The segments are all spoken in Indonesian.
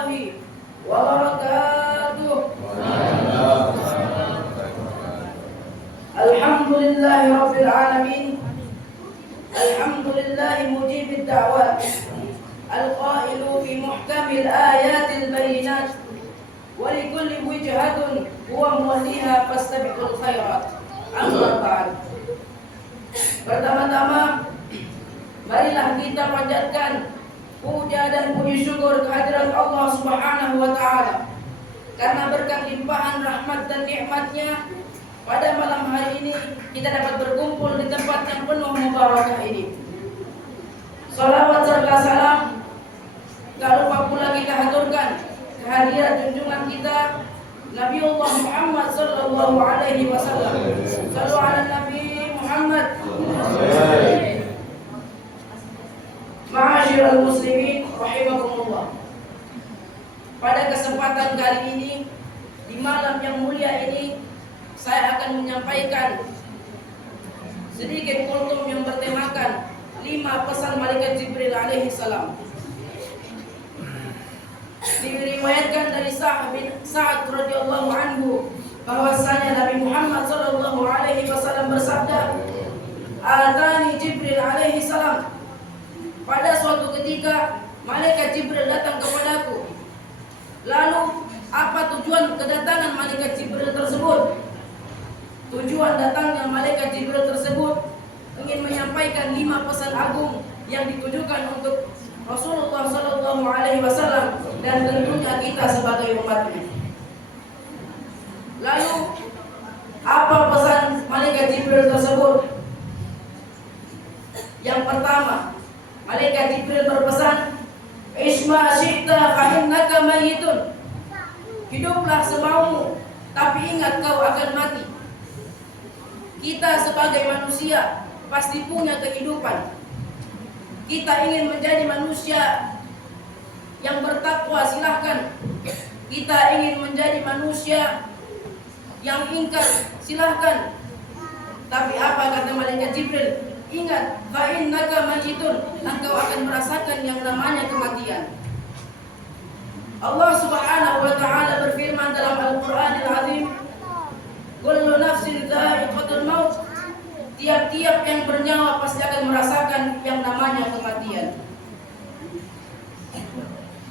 warahmatullahi wabarakatuh. Alhamdulillahi rabbil alamin. Alhamdulillahi mujibid da'wat. Al-qailu fi muhkamil ayatil bayinat. Wa likulli wijhatun huwa muwalliha fastabiqul khairat. Amma ba'd. Pertama-tama, marilah kita panjatkan puja dan puji syukur kehadirat Allah Subhanahu wa taala karena berkat limpahan rahmat dan nikmatnya pada malam hari ini kita dapat berkumpul di tempat yang penuh mubarakah ini. Salawat serta salam tak lupa pula kita haturkan kehadirat junjungan kita Nabiullah Muhammad sallallahu alaihi wasallam. Sallu ala Nabi Muhammad. Ma'asyiral muslimin rahimakumullah. Pada kesempatan kali ini, di malam yang mulia ini, saya akan menyampaikan sedikit kultum yang bertemakan 5 pesan malaikat Jibril alaihi salam. Diriwayatkan dari Sa'ad radhiyallahu anhu bahwasanya Nabi Muhammad sallallahu alaihi wasallam bersabda, "Atani Jibril alaihi salam." Pada suatu ketika malaikat Jibril datang kepadaku. Lalu apa tujuan kedatangan malaikat Jibril tersebut? Tujuan datangnya malaikat Jibril tersebut ingin menyampaikan 5 pesan agung yang ditujukan untuk Rasulullah sallallahu alaihi wasallam dan tentunya kita sebagai umatnya. Lalu apa pesan malaikat Jibril tersebut? Yang pertama, malaikat Jibril berpesan, "Isma syi'ta fa innaka mayyitun." Hiduplah semaumu, tapi ingat kau akan mati. Kita sebagai manusia pasti punya kehidupan. Kita ingin menjadi manusia yang bertakwa, silahkan. Kita ingin menjadi manusia yang ingkar, silahkan. Tapi apa kata malaikat Jibril? Ingat, fa innaka mayyitun, engkau akan merasakan yang namanya kematian. Allah Subhanahu wa taala berfirman dalam Al-Qur'anil Azim, "Kullu nafsin dha'iqatul maut." Tiap-tiap yang bernyawa pasti akan merasakan yang namanya kematian.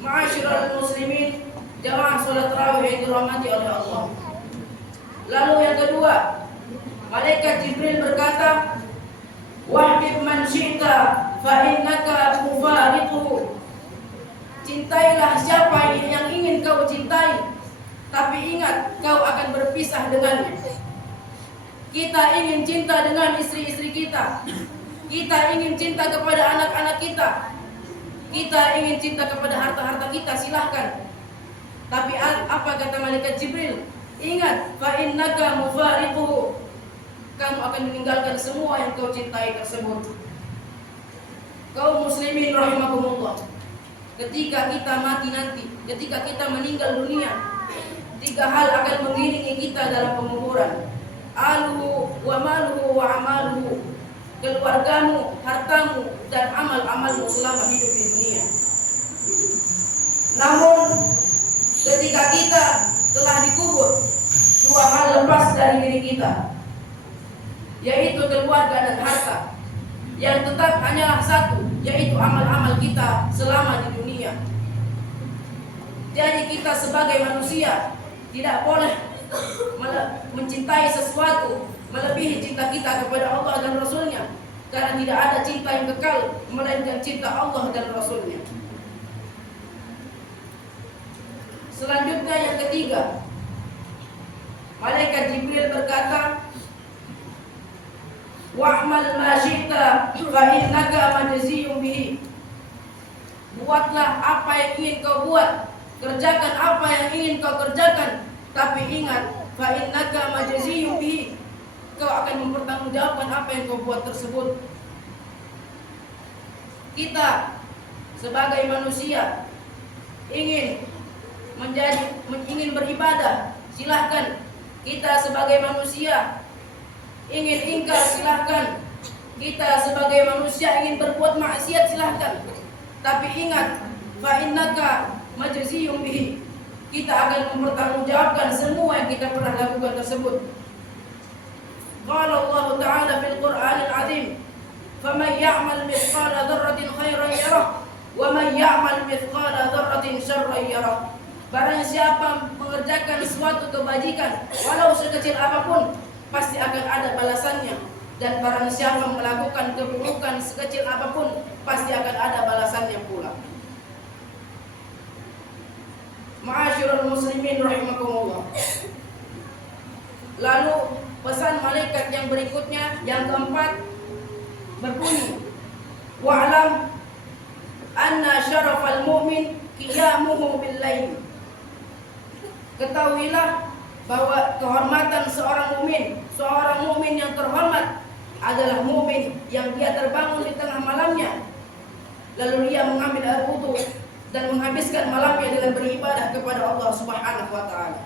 Ma'asyiral muslimin, jamaah salat tarawih yang dirahmati oleh Allah. Lalu yang kedua, malaikat Jibril berkata, "Wahbib man syi'ta fa innaka mufariquhu." Cintailah siapa yang ingin kau cintai, tapi ingat kau akan berpisah dengannya. Kita ingin cinta dengan istri-istri kita. Kita ingin cinta kepada anak-anak kita. Kita ingin cinta kepada harta-harta kita, silahkan. Tapi apa kata malaikat Jibril? Ingat, fa innaka mufariquhu. Kamu akan meninggalkan semua yang kau cintai tersebut. Kaum muslimin rahimakumullah, ketika kita mati nanti, ketika kita meninggal dunia, 3 hal akan mengiringi kita dalam penguburan. Aluhu wa maluhu wa amaluhu. Keluargamu, hartamu, dan amal-amalmu selama hidup di dunia. Namun ketika kita telah dikubur, 2 hal lepas dari diri kita, yaitu keluarga dan harta. Yang tetap hanyalah 1, yaitu amal-amal kita selama di dunia. Jadi kita sebagai manusia tidak boleh mencintai sesuatu melebihi cinta kita kepada Allah dan Rasulnya, karena tidak ada cinta yang kekal melainkan cinta Allah dan Rasulnya. Selanjutnya yang ketiga, malaikat Jibril berkata, "Wa'mal ma syi'ta fa innaka majziyun bihi." Buatlah apa yang ingin kau buat, kerjakan apa yang ingin kau kerjakan, tapi ingat, fa innaka majziyun bihi. Kau akan mempertanggungjawabkan apa yang kau buat tersebut. Kita sebagai manusia ingin beribadah, silahkan. Kita sebagai manusia ingin ingkar, silahkan. Kita sebagai manusia ingin berbuat maksiat, silahkan. Tapi ingat, fa innaka majziyun bihi. Kita akan mempertanggungjawabkan semua yang kita pernah lakukan tersebut. Qala Allah Ta'ala fil Qur'anil Azim, "Faman ya'mal mithqala dzarratin khairan yarah, wa man ya'mal mithqala dzarratin syarran yarah." Barang siapa mengerjakan suatu kebajikan walau sekecil apapun, pasti akan ada balasannya. Dan barang siapa melakukan keburukan sekecil apapun, pasti akan ada balasannya pula. Ma'asyiral muslimin rahimakumullah. Lalu pesan malaikat yang berikutnya, yang keempat, berbunyi, wa'lam anna syarafal mu'min qiyamuhu bil lail. Ketahuilah bahwa kehormatan seorang mukmin yang terhormat adalah mukmin yang dia terbangun di tengah malamnya, lalu dia mengambil air wudu dan menghabiskan malamnya dengan beribadah kepada Allah Subhanahu wa taala.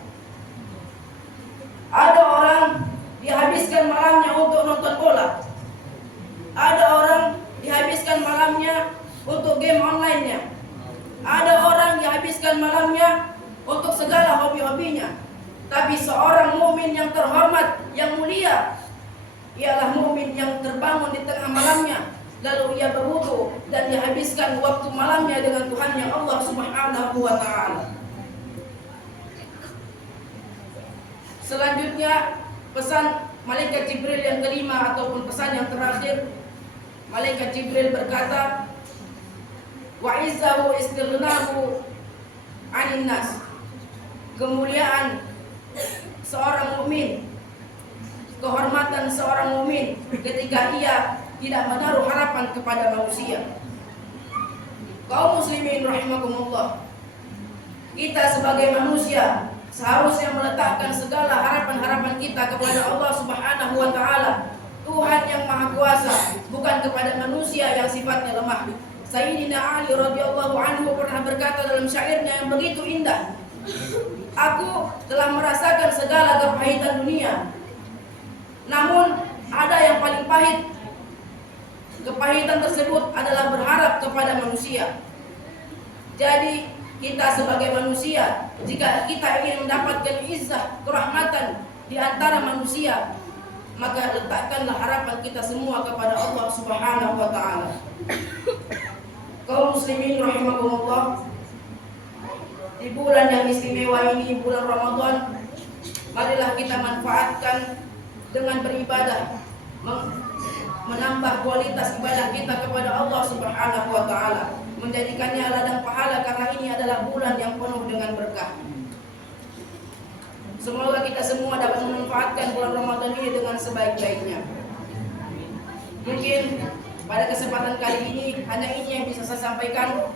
Ada orang dihabiskan malamnya untuk nonton bola. Ada orang dihabiskan malamnya untuk game online-nya. Ada orang dihabiskan malamnya untuk segala hobi-hobinya. Tapi seorang mukmin yang terhormat, yang mulia, ialah mukmin yang terbangun di tengah malamnya, lalu ia berwudu dan dihabiskan waktu malamnya dengan Tuhannya Allah Subhanahu wa taala. Selanjutnya pesan malaikat Jibril yang kelima ataupun pesan yang terakhir, malaikat Jibril berkata, wa izzahu istighnahu 'anil nas. Kemuliaan seorang mukmin, kehormatan seorang mukmin ketika ia tidak menaruh harapan kepada manusia. Kaum muslimin rahimakumullah, kita sebagai manusia seharusnya meletakkan segala harapan-harapan kita kepada Allah Subhanahu wa taala, Tuhan yang Maha Kuasa, bukan kepada manusia yang sifatnya lemah. Sayyidina Ali radhiyallahu anhu pernah berkata dalam syairnya yang begitu indah, "Aku telah merasakan segala kepahitan dunia, namun ada yang paling pahit. Kepahitan tersebut adalah berharap kepada manusia." Jadi kita sebagai manusia, jika kita ingin mendapatkan izzah, kerahmatan di antara manusia, maka letakkanlah harapan kita semua kepada Allah Subhanahu wa taala. Kaum muslimin rahimakumullah, di bulan yang istimewa ini, bulan Ramadan, marilah kita manfaatkan dengan beribadah, menambah kualitas ibadah kita kepada Allah Subhanahu wa taala, menjadikannya ladang pahala, karena ini adalah bulan yang penuh dengan berkah. Semoga kita semua dapat memanfaatkan bulan Ramadan ini dengan sebaik-baiknya. Mungkin pada kesempatan kali ini hanya ini yang bisa saya sampaikan.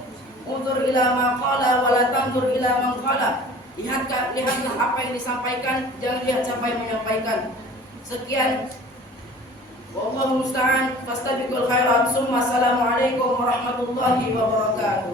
Unzur ila ma qala wa la tanzur ila man qala. Lihatlah apa yang disampaikan, jangan lihat siapa yang menyampaikan. Sekian, wallahu musta'an, fastabiqul khairat. Summa assalamualaikum warahmatullahi wabarakatuh.